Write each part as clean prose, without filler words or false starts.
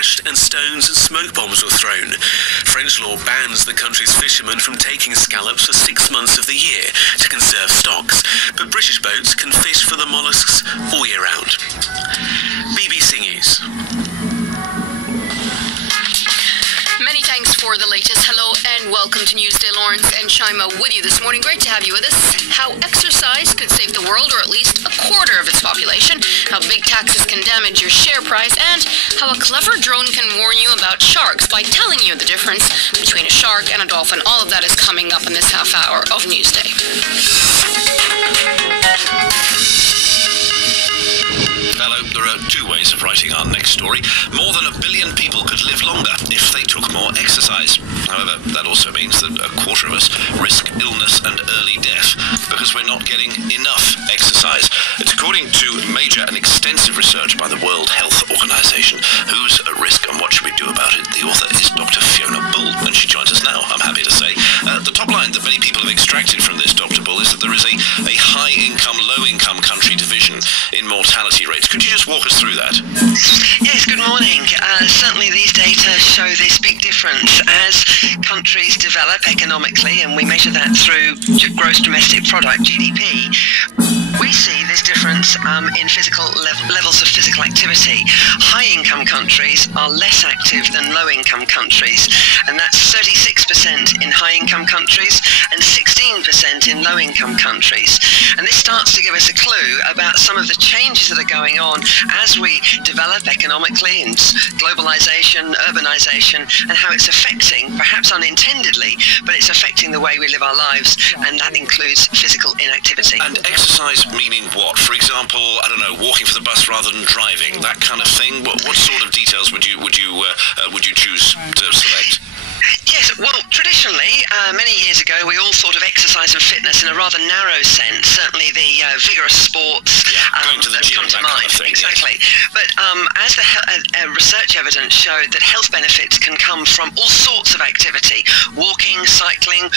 smashed and stones and smoke bombs were thrown. French law bans the country's fishermen from taking scallops for 6 months of the year to conserve stocks, but British boats can fish for the molluscs all year round. BBC News. Many thanks for the latest. Hello and welcome to Newsday. Lawrence and Shaima with you this morning. Great to have you with us. How exercise could save the world, or at least a quarter of its population. How big taxes can damage your share price, and how a clever drone can warn you about sharks by telling you the difference between a shark and a dolphin. All of that is coming up in this half hour of Newsday. Hello, there are two ways of writing our next story. More than 1 billion people could live longer if they took more exercise. However, that also means that a quarter of us risk illness and early death because we're not getting enough exercise. It's according to major and extensive research by the World Health Organization. Who's at risk and what should we do about it? The author is Dr. Fiona Bull, and she joins us now, I'm happy to say. The top line that many people have extracted from this, Dr. Bull, is that there is a high-income, low-income country division in mortality rates. Could you just walk us through that? Yes, good morning. Certainly these data show this big difference as countries develop economically, and we measure that through gross domestic product, GDP. We see this difference in levels of physical activity. High-income countries are less active than low-income countries, and that's 36% in high-income countries and 16% in low-income countries. And this starts to give us a clue about some of the changes that are going on as we develop economically, and globalization, urbanization, and how it's affecting, perhaps unintendedly, but it's affecting the way we live our lives, and that includes physical inactivity. And exercise meaning what? For example, I don't know, walking for the bus rather than driving, that kind of thing. What sort of details would you choose to select? Yes, well, traditionally, many years ago, we all thought of exercise and fitness in a rather narrow sense. Certainly the vigorous sports going to the gym, come to that mind. Kind of thing, exactly. Yes. But as the research evidence showed that health benefits can come from all sorts of activity: walking, cycling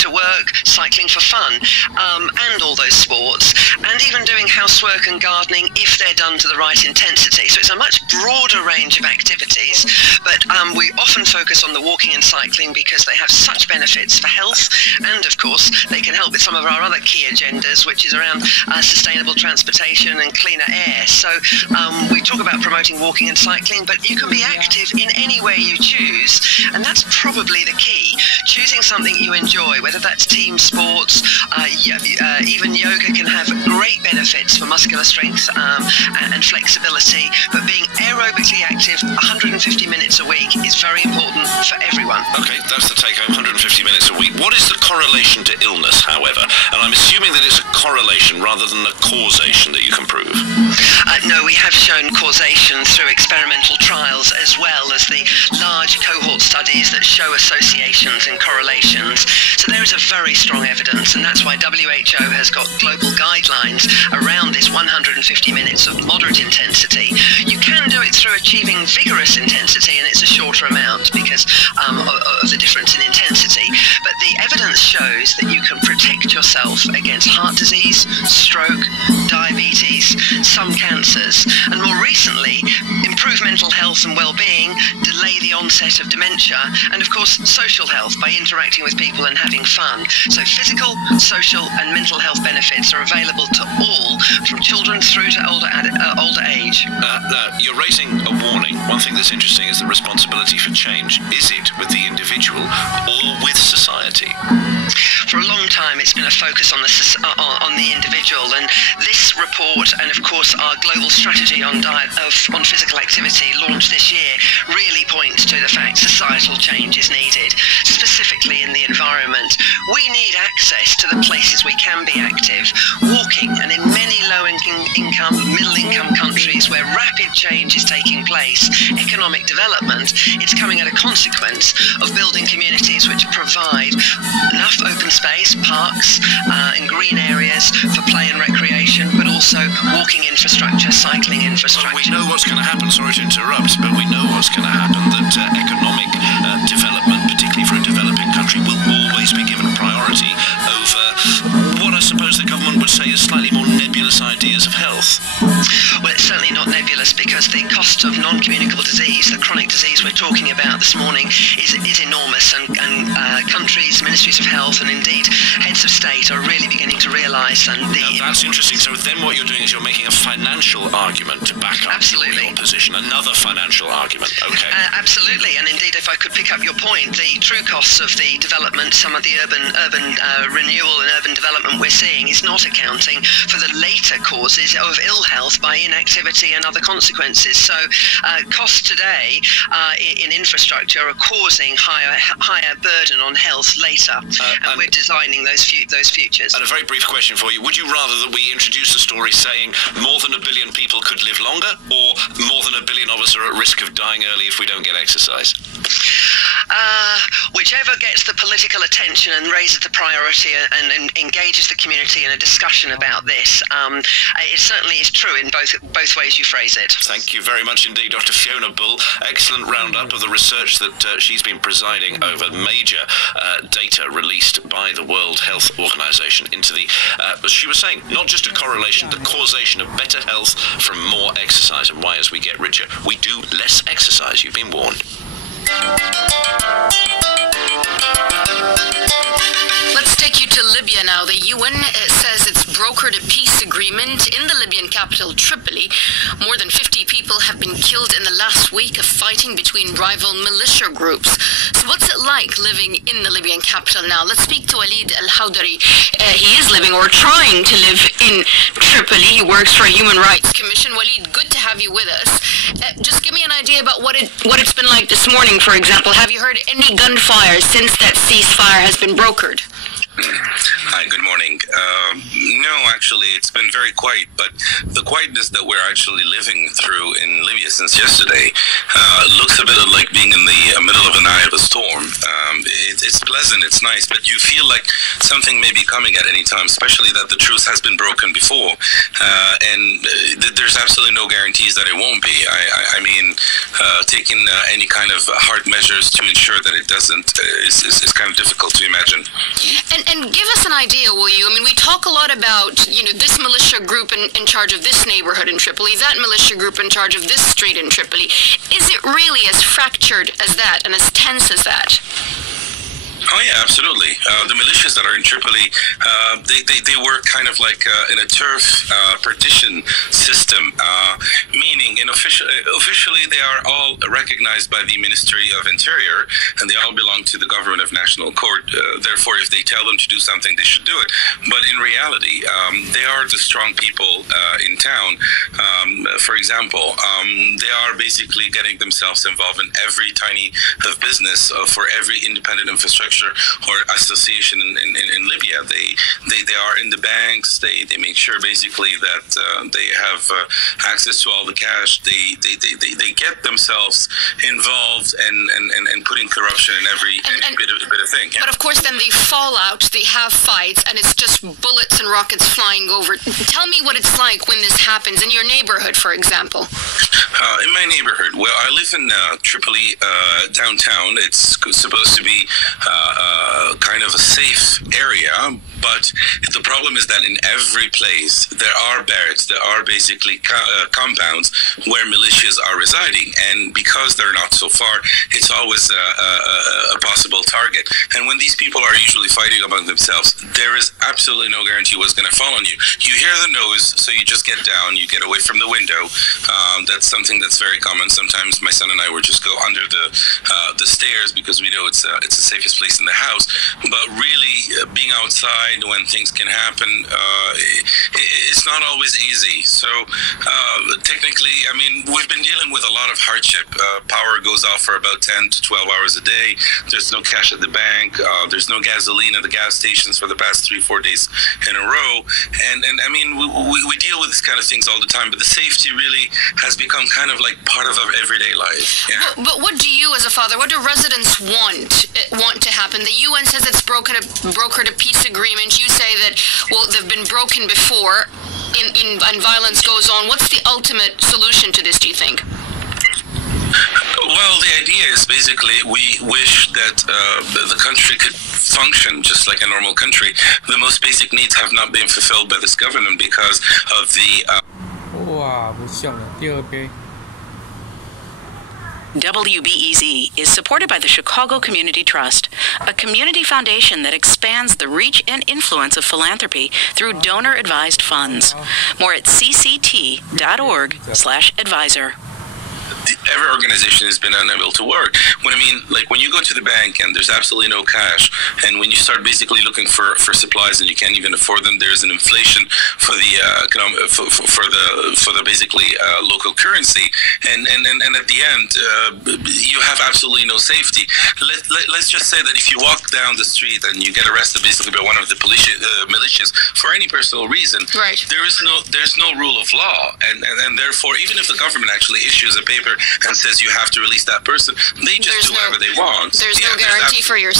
to work, cycling for fun, and all those sports, and even doing housework and gardening if they're done to the right intensity. So it's a much broader range of activities, but we often focus on the walking and cycling because they have such benefits for health, and of course they can help with some of our other key agendas, which is around sustainable transportation and cleaner air. So we talk about promoting walking and cycling, but you can be active in any way you choose, and that's probably the key. Choosing something you enjoy, whether that's team sports, even yoga can have great benefits for muscular strength and flexibility, but being aerobically active 150 minutes a week is very important for everyone. Okay, that's the take-home, 150 minutes a week. What is the correlation to illness, however? And I'm assuming that it's a correlation rather than a causation that you can prove. No, we have shown causation through experimental trials, as well as the large cohort studies that show associations and correlations. So there is a very strong evidence, and that's why WHO has got global guidelines around this 150 minutes of moderate intensity. You can do it through achieving vigorous intensity, and it's a shorter amount because of the difference in intensity. But the evidence shows that you can protect yourself against heart disease, stroke, diabetes, some cancers, and more recently, improve mental health and well-being, delay the onset of dementia, and of course, social health by interacting with people and having fun. So physical, social, and mental health benefits are available to all, from children through to older age. Now, you're raising a warning. One thing that's interesting is the responsibility for change. Is it with the individual or with society? For a long time, it's been a focus on the individual, and this report, and of course our global strategy on physical activity launched this year, really points to the fact societal change is needed, specifically in the environment. We need access to the places we can be active, walking, and in many low-income, middle-income countries where rapid change is taking place, economic development, it's coming at a consequence of building communities which provide enough open space, parks, and green areas for play and recreation, but also walking infrastructure, cycling infrastructure. Well, we know what's going to happen, sorry to interrupt, but we know what's going to happen, that economic development, particularly for a developing country, will always be given priority over what I suppose the government would say is slightly more nebulous ideas of health. Well, it's certainly not nebulous, because the cost of non-communicable disease disease, the chronic disease we're talking about this morning, is enormous, and countries, ministries of health, and indeed heads of state are really beginning to realise. And that's interesting. So then what you're doing is you're making a financial argument to back up your position. Another financial argument. Okay. Absolutely. And indeed, if I could pick up your point, the true costs of the development, some of the urban renewal and urban development we're seeing, is not accounting for the later causes of ill health by inactivity and other consequences. So costs today in infrastructure are causing higher burden on health later, and we're designing those futures. And a very brief question for you: would you rather that we introduce a story saying more than 1 billion people could live longer, or more than 1 billion of us are at risk of dying early if we don't get exercise? Whichever gets the political attention and raises the priority and engages the community in a discussion about this, it certainly is true in both ways you phrase it. Thank you very much indeed, Dr. Fiona Bull. Excellent roundup of the research that she's been presiding over. Major data released by the World Health Organization into the, as she was saying, not just a correlation, the causation of better health from more exercise, and why as we get richer, we do less exercise. You've been warned. Let's take you to Libya now. The UN says it's brokered a peace agreement in the Libyan capital, Tripoli. More than 50 people have been killed in the last week of fighting between rival militia groups. So what's it like living in the Libyan capital now? Let's speak to Walid Al-Hawdari. He is living, or trying to live, in Tripoli. He works for a Human Rights Commission. Walid, good to have you with us. Just give me an idea about what it's been like this morning, for example. Have you heard any gunfire since that ceasefire has been brokered? Hi, good morning. No, actually, it's been very quiet, but the quietness that we're actually living through in Libya since yesterday looks a bit like being in the middle of an eye of a storm. It's pleasant, it's nice, but you feel like something may be coming at any time, especially that the truce has been broken before, and there's absolutely no guarantees that it won't be. I mean, taking any kind of hard measures to ensure that it doesn't is kind of difficult to imagine. And give us an idea, will you? I mean, we talk a lot about, this militia group in charge of this neighborhood in Tripoli, that militia group in charge of this street in Tripoli. Is it really as fractured as that and as tense as that? Oh yeah, absolutely. The militias that are in Tripoli, they work kind of like in a turf partition system, meaning officially they are all recognized by the Ministry of Interior, and they all belong to the Government of National Court. Therefore, if they tell them to do something, they should do it. But in reality, they are the strong people in town. For example, they are basically getting themselves involved in every tiny of business for every independent infrastructure or association in Libya. They are in the banks. They make sure basically that they have access to all the cash. They get themselves involved and putting corruption in every bit of thing. Yeah. But of course, then they fall out. They have fights, and it's just bullets and rockets flying over. Tell me what it's like when this happens in your neighborhood, for example. In my neighborhood, well, I live in Tripoli downtown. It's supposed to be kind of a safe area, but the problem is that in every place there are barracks, there are basically compounds where militias are residing, and because they're not so far, it's always a possible target. And when these people are usually fighting among themselves, there is absolutely no guarantee what's going to fall on you. You hear the noise, so you just get down, you get away from the window. That's something that's very common. Sometimes my son and I would just go under the stairs because we know it's the safest place in the house. But really, being outside when things can happen, it's not always easy. So technically, I mean, we've been dealing with a lot of hardship. Power goes off for about 10 to 12 hours a day. There's no cash at the bank. There's no gasoline at the gas stations for the past 3-4 days in a row. And I mean, we deal with this kind of things all the time, but the safety really has become kind of like part of our everyday life. Yeah. But what do you, as a father, what do residents want to happen? The UN says it's brokered a peace agreement. You say that, well, they've been broken before, and violence goes on. What's the ultimate solution to this, do you think? Well, the idea is basically we wish that the country could function just like a normal country. The most basic needs have not been fulfilled by this government because of the... 哇，不像了，第二杯。WBEZ is supported by the Chicago Community Trust, a community foundation that expands the reach and influence of philanthropy through donor-advised funds. More at cct.org/advisor. Every organization has been unable to work. When when you go to the bank and there's absolutely no cash, and when you start basically looking for supplies and you can't even afford them, there's an inflation for the for the basically local currency, and at the end you have absolutely no safety. Let's just say that if you walk down the street and you get arrested basically by one of the militias for any personal reason, right, there's no rule of law, and therefore even if the government actually issues a paper and says you have to release that person, they just do whatever they want. There's no guarantee for your